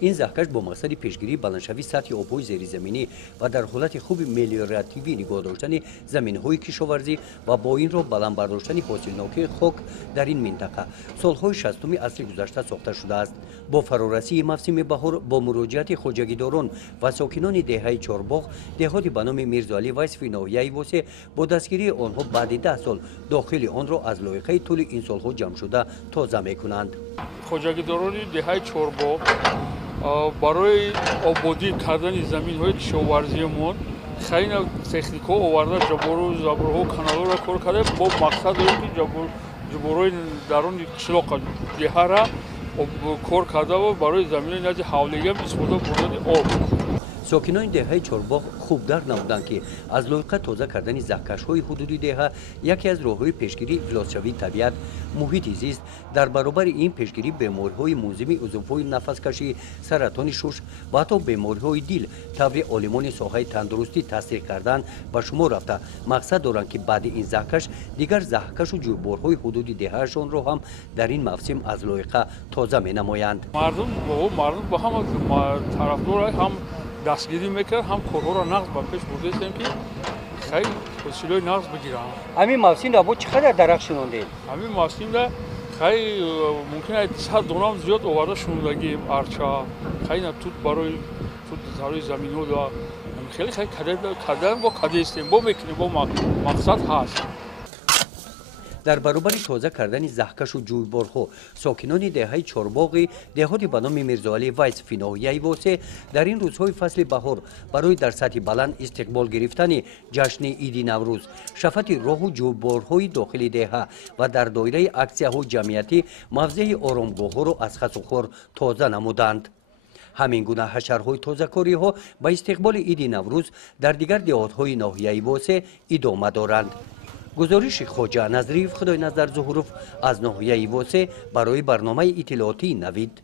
این زحکش با مقصد پیشگیری بلندشوی سطح آب‌های زیرزمینی و در حالت خوب ملیوراتیوی نگاه داشتن زمین‌های کشاورزی و با این را بلند برداشتن حاصلناکی خاک در این منطقه سال‌های 60 عصر گذشته ساخته شده است. با فرارسی موسم بهار با مراجعت خواجگیداران و ساکنان دهه چهارباغ دهاتی به نام میرزاعلی ویسفی ناحیه واسه با دستگیری آنها بعد 10 سال داخل آن را از لایحه طول این سالها جمع شده تازه می‌کنند. خواجگیداران دهه چهارباغ برای آبادی کردن زمین‌های کشاورزیمان خیلی تکنیک‌ها آورده جبرها کانال‌ها را کار کرده با مقصد که جبرهای درون قشلاق دهه را کار کرده و برای زمین نزد حولیه هم استفاده بردن آب. ساکنان دهه چهارباغ خوب در نبودند که از لایحه تازه کردن زحکش‌های حدودی دهه یکی از راه‌های پیشگیری افلاس‌شوی طبیعت محیط زیست در برابر این پیشگیری بیماری‌های منظم عضوهای نفس‌کشی، سرطان شش و حتی بیماری‌های دل طور عالمان ساحه تندرستی تصدیق کردن و شما رفته مقصد دارند که بعد این زحکش دیگر زحکش و جویبارهای حدودی دههشان را هم در این موسم از لایحه تازه می‌نمایند. مردم با هم طرفدار هم دستگیری میکرد هم کارها را نقض به پیش برده استیم که خیلی حاصلای نقض بگیرن. همین موسم را با چقدر درخت شنوندید؟ همین موسم را خیلی ممکنه 100 دونم زیاد آورده شنودگی ارچا خیلی توت برای توت زمین‌ها دا خیلی کدر با کدر استیم با میکنیم با مقصد هست. در برابر تازه کردن زحکش و جویبارها ساکنان دهه چهارباغ دهاتی به نام میرزاعلی ویسفی ناحیه واسه در این روزهای فصل بهار برای در سطح بلند استقبال گرفتن جشن عید نوروز شفت راه و جویبارهای داخل دهه و در دایره اکسیه‌های جمعیتی موضع آرامگاه‌ها را از خس و خار تازه نمودند. همین گونه حشرهای تازه‌کاری ها به استقبال عید نوروز در دیگر دهات‌های ناحیه واسه ادامه دارند. گزارش خواجه نظریف خدای نظر ظهوروف از ناحیه واسه برای برنامه اطلاعاتی نوید.